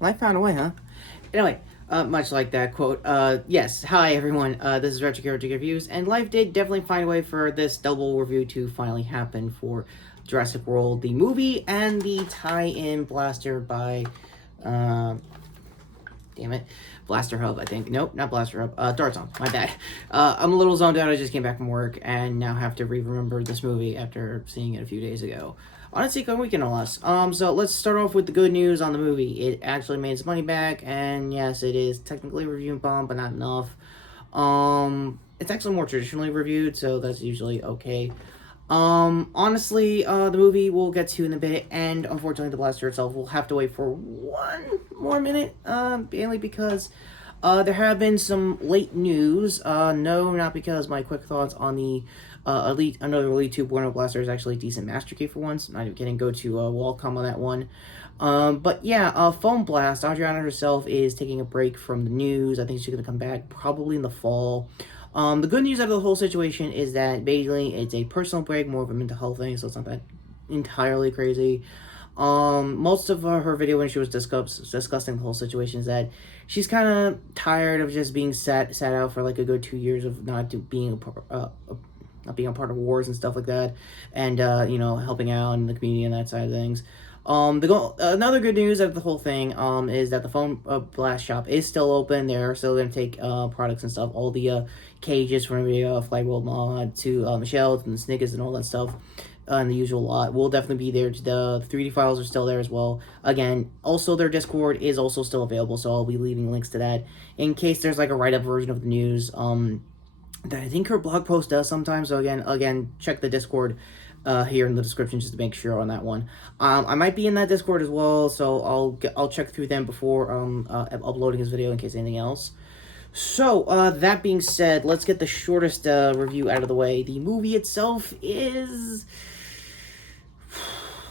Life found a way, huh? Anyway, much like that quote, yes, hi everyone, this is Retrokid Reviews, and life did definitely find a way for this double review to finally happen for Jurassic World, the movie, and the tie-in blaster by, uh, damn it, Blaster Hub, I think. Nope, not Blaster Hub, Dart Zone, my bad. I'm a little zoned out, I just came back from work, and now have to re-remember this movie after seeing it a few days ago. Honestly, good weekend, no less. So let's start off with the good news on the movie. It actually made its money back, and yes, it is technically reviewing bomb, but not enough. It's actually more traditionally reviewed, so that's usually okay. Honestly, the movie we'll get to in a bit, and unfortunately, the blaster itself will have to wait for one more minute, mainly because there have been some late news. No, not because my quick thoughts on the another Elite 2.0 blaster is actually a decent master key for once. Not even kidding, go to Wallcom on that one. But yeah, Foam Blast, Adriana herself is taking a break from the news. I think she's going to come back probably in the fall. The good news out of the whole situation is that basically it's a personal break, more of a mental health thing, so it's not that entirely crazy. Most of her video when she was discussing the whole situation is that she's kind of tired of just being sat out for like a good 2 years of not being a part of wars and stuff like that, and helping out in the community and that side of things. Another good news of the whole thing is that the Foam Blast shop is still open. They're still going to take products and stuff. All the cages from the Flag World mod to Michelle's and the Snickers and all that stuff. And the usual lot will definitely be there. The 3D files are still there as well. Again, also their Discord is also still available, so I'll be leaving links to that in case there's like a write-up version of the news. That I think her blog post does sometimes. So again, check the Discord here in the description just to make sure on that one. I might be in that Discord as well, so I'll check through them before uploading this video in case anything else. So, that being said, let's get the shortest review out of the way. The movie itself is...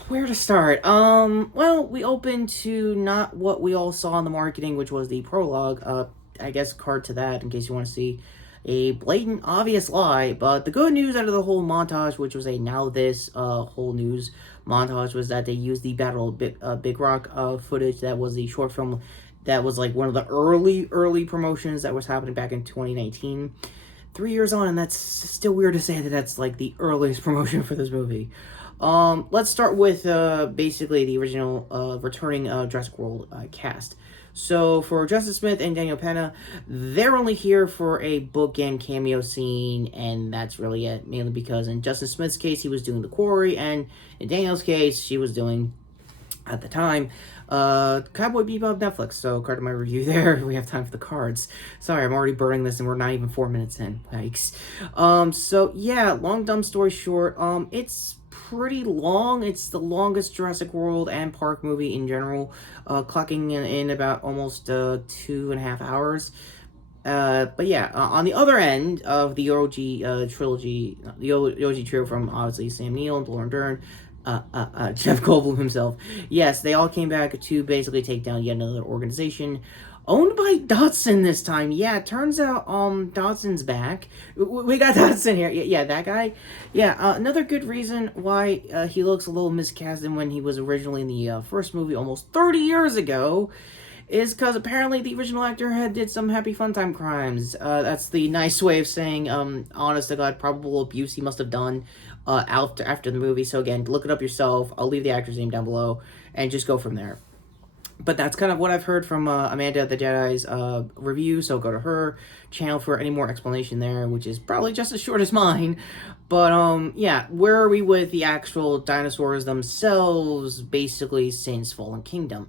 Where to start? Well, we open to not what we all saw in the marketing, which was the prologue. I guess card to that in case you want to see a blatant, obvious lie. But the good news out of the whole montage, which was a now this whole news montage, was that they used the Battle of Big Rock footage. That was the short film that was like one of the early promotions that was happening back in 2019. 3 years on, and that's still weird to say that that's like the earliest promotion for this movie. Let's start with basically the original returning Jurassic World cast. So for Justin Smith and Daniel Pena, they're only here for a bookend cameo scene, and that's really it. Mainly because in Justin Smith's case, he was doing The Quarry, and in Daniel's case, she was doing, at the time, Cowboy Bebop Netflix. So card to my review there. We have time for the cards. Sorry, I'm already burning this, and we're not even 4 minutes in. Yikes. So yeah, long dumb story short, it's pretty long. It's the longest Jurassic World and Park movie in general, clocking in about almost 2.5 hours. But yeah, on the other end of the OG trilogy, the OG trio from obviously Sam Neill and Lauren Dern, Jeff Goldblum himself. Yes, they all came back to basically take down yet another organization owned by Dodson this time. Yeah, it turns out Dodson's back. We got Dodson here. Yeah, that guy. Yeah, another good reason why he looks a little miscast than when he was originally in the first movie almost 30 years ago is because apparently the original actor had did some Happy Fun Time crimes. That's the nice way of saying, honest to God, probable abuse he must have done after the movie. So again, look it up yourself. I'll leave the actor's name down below and just go from there. But that's kind of what I've heard from Amanda the Jedi's review, so go to her channel for any more explanation there, which is probably just as short as mine. But, yeah, where are we with the actual dinosaurs themselves, basically since Fallen Kingdom?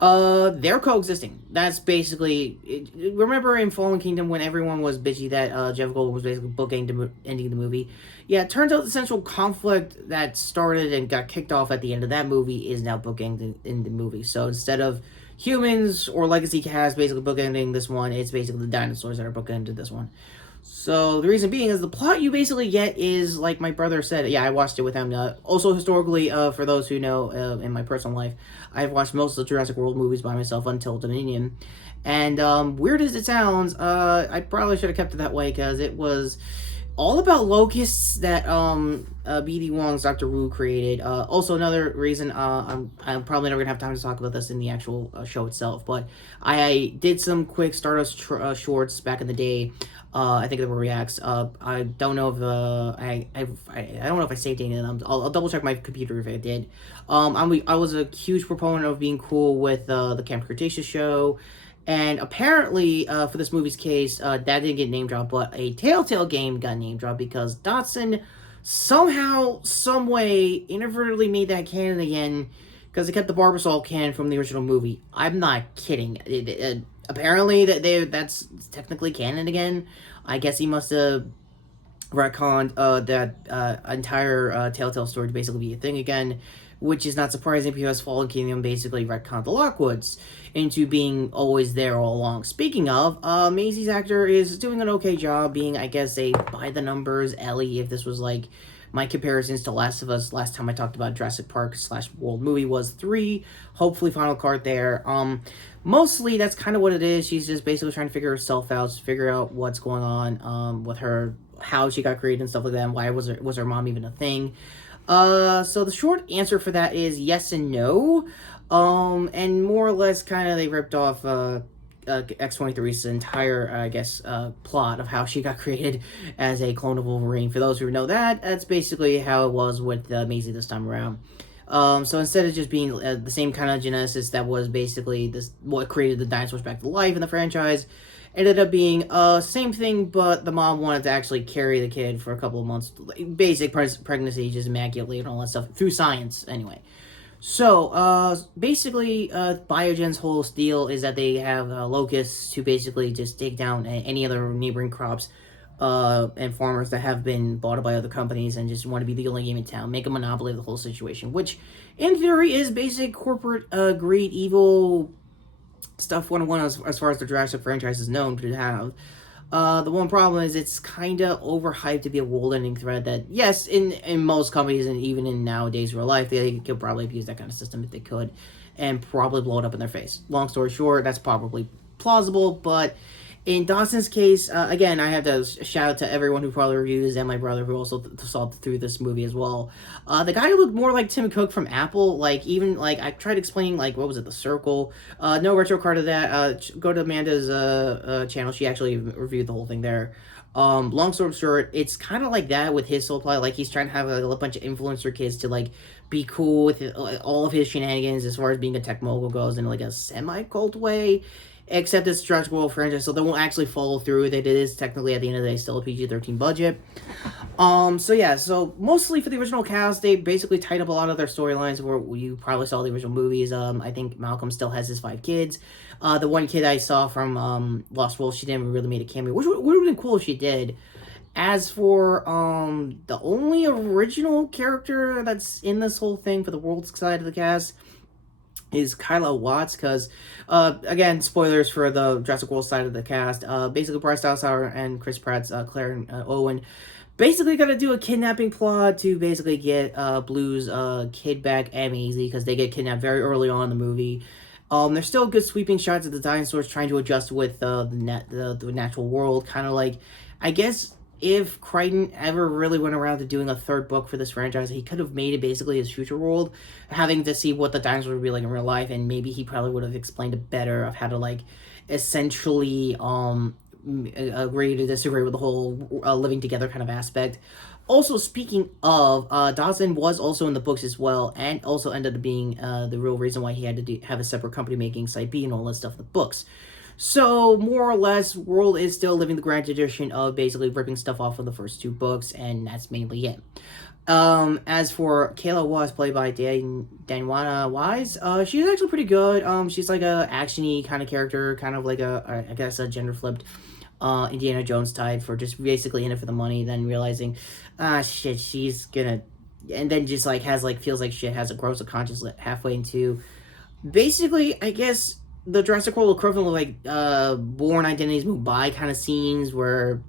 They're coexisting. That's basically... Remember in Fallen Kingdom when everyone was bitchy that Jeff Goldblum was basically ending the movie? Yeah, it turns out the central conflict that started and got kicked off at the end of that movie is now bookended in the movie. So instead of humans or Legacy cast basically bookending this one, it's basically the dinosaurs that are bookended this one. So the reason being is the plot you basically get is, like my brother said, yeah, I watched it with him. Also, historically, for those who know, in my personal life, I've watched most of the Jurassic World movies by myself until Dominion. And weird as it sounds, I probably should have kept it that way because it was all about locusts that BD Wong's Dr. Wu created. Also another reason I'm probably never gonna have time to talk about this in the actual show itself, but I did some quick Stardust shorts back in the day. I think they were reacts. I don't know if I don't know if I saved any of them. I'll double check my computer if I did. I was a huge proponent of being cool with the Camp Cretaceous show. And apparently, for this movie's case, that didn't get name dropped, but a Telltale game got name dropped because Dotson somehow, some way, inadvertently made that canon again because they kept the Barbasol canon from the original movie. I'm not kidding. Apparently, that's technically canon again. I guess he must have retconned that entire Telltale story to basically be a thing again, which is not surprising because Fallen Kingdom basically retconned the Lockwoods into being always there all along. Speaking of, Maisie's actor is doing an okay job being, I guess, a by-the-numbers Ellie, if this was like my comparisons to Last of Us last time I talked about Jurassic Park / World movie was 3. Hopefully final card there. Mostly that's kind of what it is. She's just basically trying to figure herself out, figure out what's going on with her, how she got created and stuff like that, and why was her mom even a thing. So the short answer for that is yes and no. And more or less kind of they ripped off X-23's entire, I guess, plot of how she got created as a clone of Wolverine. For those who know that, that's basically how it was with Maisie this time around. So instead of just being the same kind of genesis that was basically what created the dinosaurs back to life in the franchise, ended up being same thing, but the mom wanted to actually carry the kid for a couple of months. Basic pregnancy, just immaculately and all that stuff through science, anyway. So basically, Biogen's whole deal is that they have locusts to basically just take down any other neighboring crops and farmers that have been bought by other companies and just want to be the only game in town, make a monopoly of the whole situation, which in theory is basic corporate greed, evil stuff 101 as far as the Jurassic franchise is known to have. The one problem is it's kind of overhyped to be a world-ending threat that, yes, in most companies and even in nowadays real life, they could probably abuse that kind of system if they could and probably blow it up in their face. Long story short, that's probably plausible, but in Dawson's case, again, I have to shout out to everyone who probably reviewed this and my brother who also saw through this movie as well. The guy looked more like Tim Cook from Apple. Like, even, like, I tried explaining, like, what was it, The Circle? No retro card of that. Go to Amanda's channel. She actually reviewed the whole thing there. Long story short, it's kind of like that with his soul plot. Like, he's trying to have a bunch of influencer kids to, like, be cool with all of his shenanigans as far as being a tech mogul goes in, like, a semi-cult way. Except it's Jurassic World franchise, so they won't actually follow through with it. It is technically, at the end of the day, still a PG-13 budget. So yeah, so mostly for the original cast, they basically tied up a lot of their storylines where you probably saw the original movies. I think Malcolm still has his 5 kids. The one kid I saw from Lost World, she didn't really make a cameo, which would have been cool if she did. As for the only original character that's in this whole thing for the world side of the cast is Kyla Watts, because, again, spoilers for the Jurassic World side of the cast, basically Bryce Dallas Howard and Chris Pratt's Claire and Owen basically got to do a kidnapping plot to basically get Blue's kid back and Maisie, because they get kidnapped very early on in the movie. There's still good sweeping shots of the dinosaurs trying to adjust with the natural world, kind of like, I guess, if Crichton ever really went around to doing a 3rd book for this franchise, he could have made it basically his future world, having to see what the dinosaurs would be like in real life, and maybe he probably would have explained it better of how to, like, essentially agree to disagree with the whole living together kind of aspect. Also, speaking of, Dawson was also in the books as well, and also ended up being the real reason why he had to have a separate company making Site B and all that stuff in the books. So, more or less, World is still living the grand tradition of basically ripping stuff off of the first 2 books, and that's mainly it. As for Kayla Watts, played by Danwana Wise, she's actually pretty good. She's like a action-y kind of character, kind of like I guess a gender-flipped Indiana Jones type, for just basically in it for the money, then realizing, shit, she's gonna, and then just like feels like shit, has a gross conscience halfway into, basically, I guess, the Jurassic World equivalent of, like, Bourne Identities Mumbai kind of scenes where,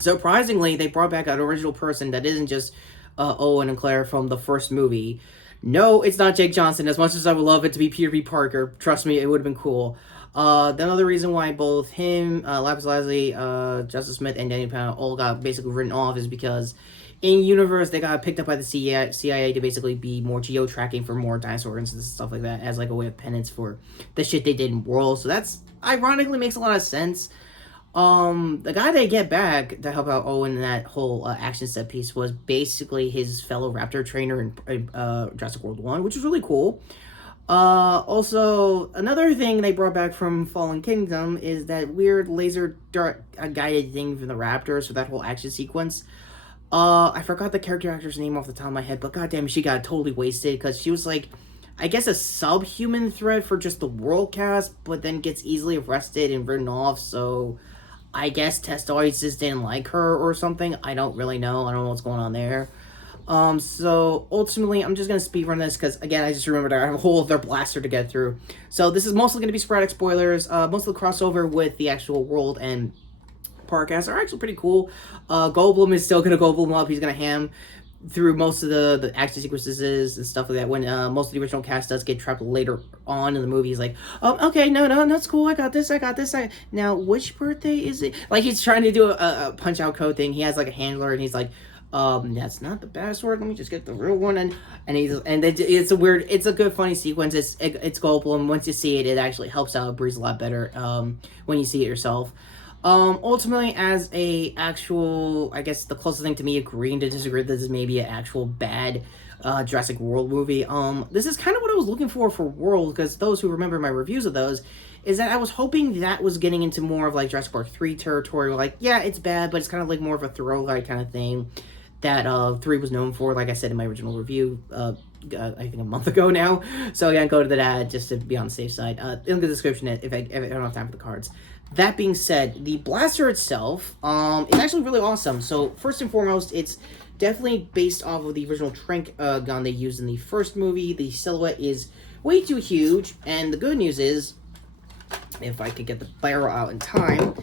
surprisingly, they brought back an original person that isn't just Owen and Claire from the first movie. No, it's not Jake Johnson. As much as I would love it to be Peter B. Parker, trust me, it would have been cool. The another reason why both him, Lapis Lazuli, Justice Smith, and Daniel Pound all got basically written off is because in universe they got picked up by the CIA to basically be more geo tracking for more dinosaur instances and stuff like that as like a way of penance for the shit they did in World. So that's ironically makes a lot of sense. The guy they get back to help out Owen in that whole action set piece was basically his fellow Raptor trainer in Jurassic World 1, which was really cool. Also, another thing they brought back from Fallen Kingdom is that weird laser dart guided thing from the Raptors for that whole action sequence. I forgot the character actor's name off the top of my head, but goddamn, she got totally wasted because she was like, I guess a subhuman threat for just the world cast, but then gets easily arrested and written off, so I guess test audiences didn't like her or something. I don't really know. I don't know what's going on there. So ultimately, I'm just going to speedrun this because, again, I just remembered I have a whole other blaster to get through. So this is mostly going to be sporadic spoilers. Most of the crossover with the actual world and park casts are actually pretty cool. Goldblum is still going to Goldblum up. He's going to ham through most of the action sequences and stuff like that. When most of the original cast does get trapped later on in the movie, he's like, oh, okay, no, that's cool. I got this. Now, which birthday is it? Like, he's trying to do a punch-out code thing. He has, like, a handler, and he's like, that's not the password. Let me just get the real one. And it's a good, funny sequence. It's Goldblum. Once you see it, it actually helps out. It breathes a lot better when you see it yourself. Ultimately, as a actual, I guess the closest thing to me agreeing to disagree that this is maybe an actual bad Jurassic World movie, this is kind of what I was looking for World, because those who remember my reviews of those, is that I was hoping that was getting into more of like Jurassic Park 3 territory, where like, yeah, it's bad, but it's kind of like more of a throwaway kind of thing that 3 was known for, like I said in my original review, I think a month ago now. So yeah, go to that just to be on the safe side. In the description if I don't have time for the cards. That being said, the blaster itself is actually really awesome. So first and foremost, it's definitely based off of the original Trank gun they used in the first movie. The silhouette is way too huge, and the good news is, if I could get the barrel out in time,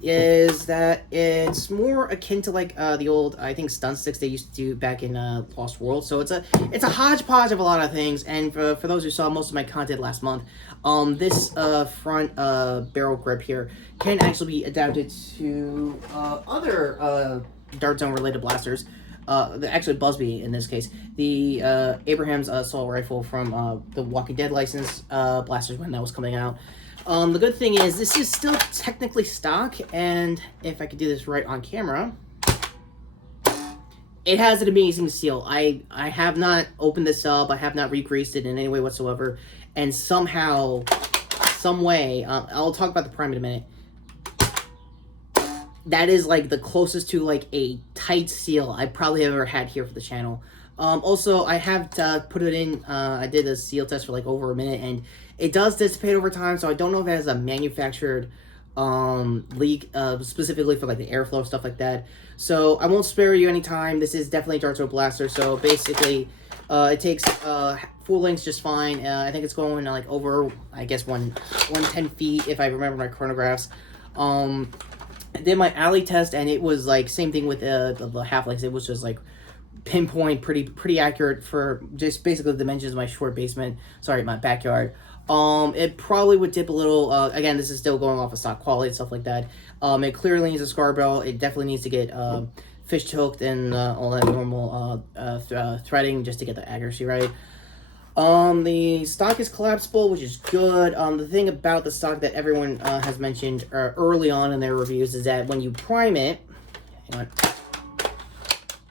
is that it's more akin to like the old, I think, stun sticks they used to do back in Lost World. So it's a hodgepodge of a lot of things. And for those who saw most of my content last month, this front barrel grip here can actually be adapted to other Dart Zone related blasters. Actually Busby in this case, the Abraham's assault rifle from the Walking Dead license blasters when that was coming out. The good thing is this is still technically stock, and if I could do this right on camera, it has an amazing seal. I have not opened this up, I have not re-greased it in any way whatsoever, and somehow, some way, I'll talk about the prime in a minute, that is like the closest to like a tight seal I probably ever had here for the channel. Also, I have to put it in, I did a seal test for like over a minute, and it does dissipate over time, so I don't know if it has a manufactured leak, specifically for like the airflow, stuff like that. So I won't spare you any time. This is definitely a Darto blaster, so basically it takes full length just fine. I think it's going like over, I guess, 110 feet if I remember my chronographs. I did my alley test, and it was like same thing with the half lengths. It was just like pinpoint, pretty accurate for just basically the dimensions of my short basement. Sorry, my backyard. It probably would dip a little. Again, this is still going off of stock quality and stuff like that. It clearly needs a scar bell. It definitely needs to get fish hooked and all that normal threading just to get the accuracy right. The stock is collapsible, which is good. The thing about the stock that everyone has mentioned early on in their reviews is that when you prime it, hang on.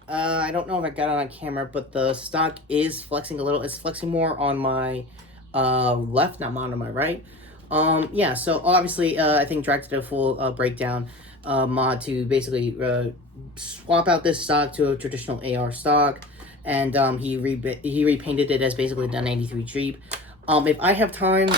I don't know if I got it on camera, but the stock is flexing a little. It's flexing more on my left, not on my right. Yeah, so obviously I think Drax did a full breakdown mod to basically swap out this stock to a traditional AR stock, and he repainted it as basically the 93 Jeep. If I have time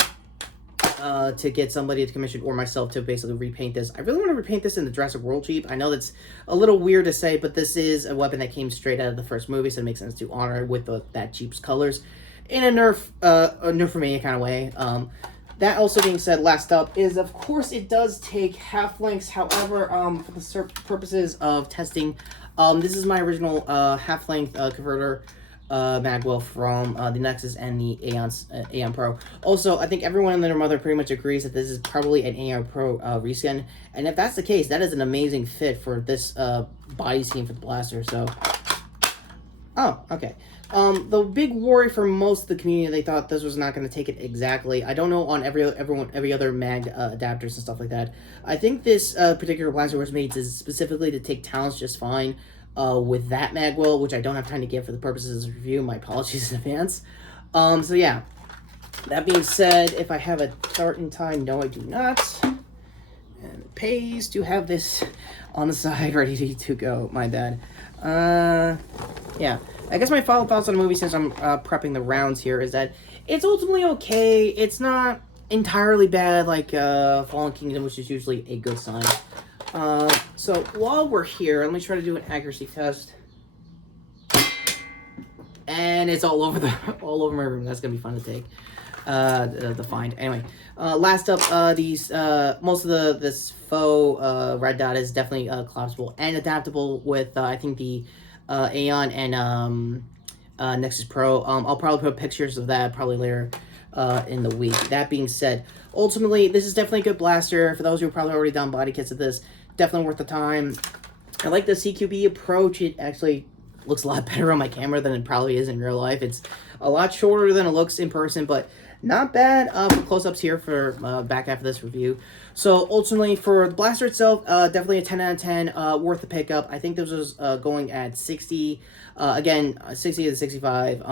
to get somebody to commission or myself to basically repaint this, I really want to repaint this in the Jurassic World Jeep. I know that's a little weird to say, but this is a weapon that came straight out of the first movie, so it makes sense to honor it with that Jeep's colors in a Nerf-mania kind of way. That also being said, last up is, of course, it does take half lengths. However, for the purposes of testing, this is my original half length converter. magwell from the Nexus and the Aeon Pro. Also, I think everyone and their mother pretty much agrees that this is probably an Aeon Pro reskin, and if that's the case, that is an amazing fit for this body scheme for the blaster. So, oh, okay. The big worry for most of the community, they thought this was not going to take it exactly. I don't know on every other mag adapters and stuff like that. I think this particular blaster was made specifically to take talents just fine. With that magwell, which I don't have time to get for the purposes of review. My apologies in advance. So yeah. That being said, if I have a starting time, no I do not. And it pays to have this on the side ready to go. My bad. Yeah. I guess my final thoughts on the movie, since I'm prepping the rounds here, is that it's ultimately okay. It's not entirely bad like Fallen Kingdom, which is usually a good sign. So while we're here, let me try to do an accuracy test. And it's all over my room. That's gonna be fun to take. The find. Anyway, last up, these most of this faux red dot is definitely collapsible and adaptable with I think the Aeon and Nexus Pro. I'll probably put pictures of that probably later in the week. That being said, ultimately, this is definitely a good blaster. For those who have probably already done body kits of this, definitely worth the time. I like the CQB approach. It actually looks a lot better on my camera than it probably is in real life. It's a lot shorter than it looks in person, but not bad for close-ups here for back half of this review. So ultimately, for the blaster itself, definitely a 10 out of 10, worth the pickup. I think this was going at 60, again, 60 to 65.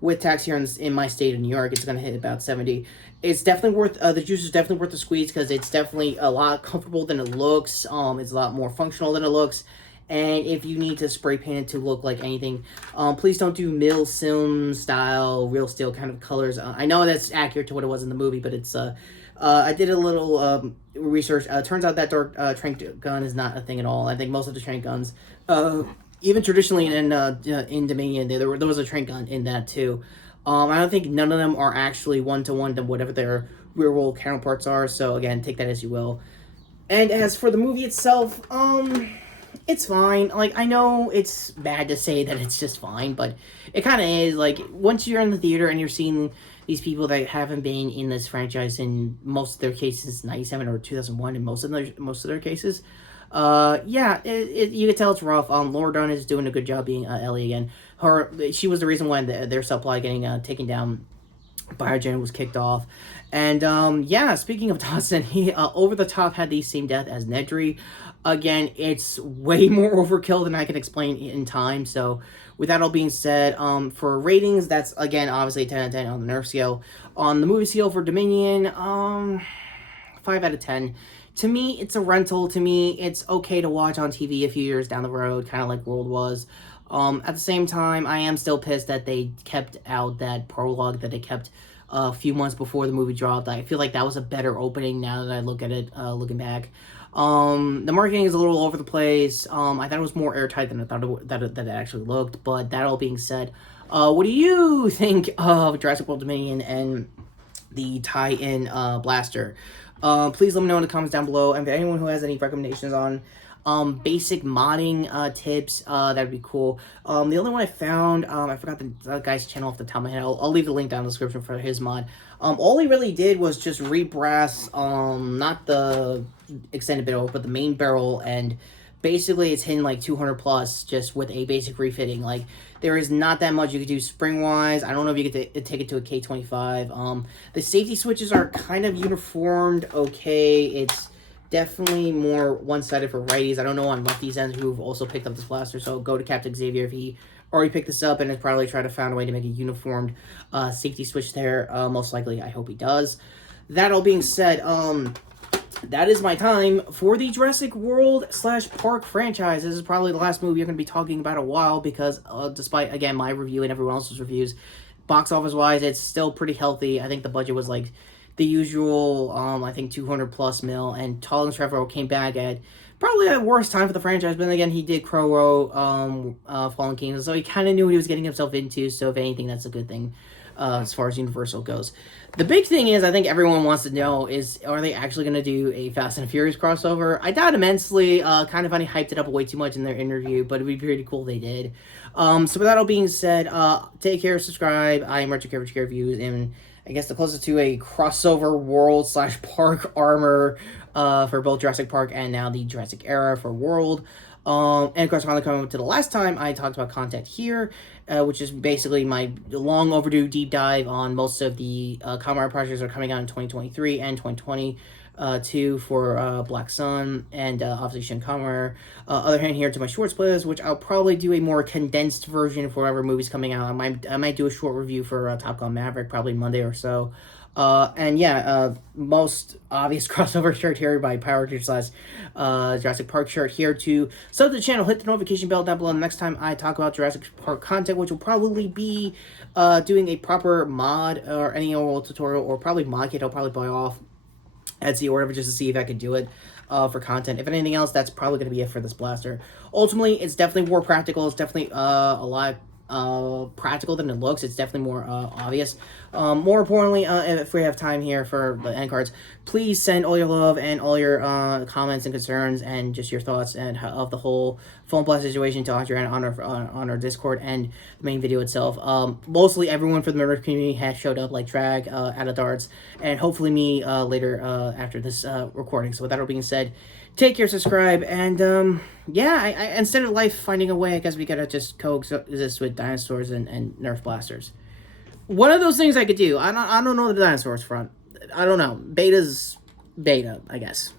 With tax here in my state of New York, it's going to hit about 70. It's definitely worth, the juice is definitely worth the squeeze because it's definitely a lot comfortable than it looks. It's a lot more functional than it looks. And if you need to spray paint it to look like anything, please don't do Mill Sim style, real steel kind of colors. I know that's accurate to what it was in the movie, but it's, I did a little research. Turns out that dark trank gun is not a thing at all. I think most of the trank guns, even traditionally in Dominion, there was a trank gun in that too. I don't think none of them are actually one-to-one to whatever their real-world counterparts are. So again, take that as you will. And as for the movie itself, it's fine. Like, I know it's bad to say that it's just fine, but it kind of is. Like, once you're in the theater and you're seeing these people that haven't been in this franchise in most of their cases, 97 or 2001 in most of their cases, yeah, you can tell it's rough. Laura Dern is doing a good job being Ellie again. She was the reason why their supply getting taken down. Biogen was kicked off. And, yeah, speaking of Dawson, he, over the top, had the same death as Nedry. Again, it's way more overkill than I can explain in time. So, with that all being said, for ratings, that's, again, obviously 10 out of 10 on the Nerf scale. On the movie scale for Dominion, 5 out of 10. To me, it's a rental. To me, it's okay to watch on TV a few years down the road, kind of like World was. At the same time, I am still pissed that they kept out that prologue that they kept a few months before the movie dropped. I feel like that was a better opening now that I look at it, looking back. The marketing is a little over the place. I thought it was more airtight than I thought that it actually looked. But that all being said, what do you think of Jurassic World Dominion and the tie-in blaster? Please let me know in the comments down below. And if anyone who has any recommendations on basic modding tips, that'd be cool. The only one I found, I forgot the guy's channel off the top of my head. I'll leave the link down in the description for his mod. All he really did was just rebrass, not the extended barrel, but the main barrel, and basically it's hitting like 200 plus just with a basic refitting. Like, there is not that much you could do spring-wise. I don't know if you could take it to a K25. The safety switches are kind of uniformed, okay. It's definitely more one-sided for righties. I don't know on lefties ends who've also picked up this blaster, so go to Captain Xavier if he already picked this up and has probably tried to find a way to make a uniformed safety switch there. Most likely, I hope he does. That all being said, that is my time for the Jurassic World / Park franchise. This is probably the last movie you're going to be talking about a while because despite, again, my review and everyone else's reviews, box office-wise, it's still pretty healthy. I think the budget was like the usual, I think 200 plus mil, and Tollins Trevorrow came back at probably the worst time for the franchise, but then again, he did Crow Fallen Kingdom, so he kind of knew what he was getting himself into, so if anything, that's a good thing. as far as Universal goes. The big thing is, I think everyone wants to know is, are they actually going to do a Fast and Furious crossover? I doubt immensely. Kind of funny, hyped it up way too much in their interview, but it'd be pretty cool if they did. So with that all being said, take care, subscribe. I am Retrokid Reviews, and I guess the closest to a crossover world / park armor for both Jurassic Park and now the Jurassic Era for World. And of course, finally coming to the last time I talked about content here, which is basically my long overdue deep dive on most of the Kamen projects that are coming out in 2023 and 2022 for Black Sun and obviously Shin Kamen. Other hand here to my shorts playlist, which I'll probably do a more condensed version for whatever movie's coming out. I might do a short review for Top Gun Maverick probably Monday or so. And yeah, most obvious crossover shirt here by Power Rangers / Jurassic Park shirt here to sub to the channel, hit the notification bell down below. Next time I talk about Jurassic Park content, which will probably be doing a proper mod or any old tutorial, or probably mod kit I'll probably buy off Etsy or whatever just to see if I could do it for content. If anything else, that's probably going to be it for this blaster. Ultimately, it's definitely more practical. It's definitely a lot practical than it looks. It's definitely more obvious. More importantly, if we have time here for the end cards, please send all your love and all your comments and concerns and just your thoughts and of the whole phone blast situation to Audrey on our Discord and the main video itself. Mostly everyone for the Nerf community has showed up, like Drag, Out of Darts, and hopefully me later after this recording. So with that all being said, take care, subscribe, and yeah, instead of life finding a way, I guess we gotta just coexist with dinosaurs and Nerf blasters. One of those things I could do. I don't know the dinosaurs front. I don't know. Beta's beta, I guess.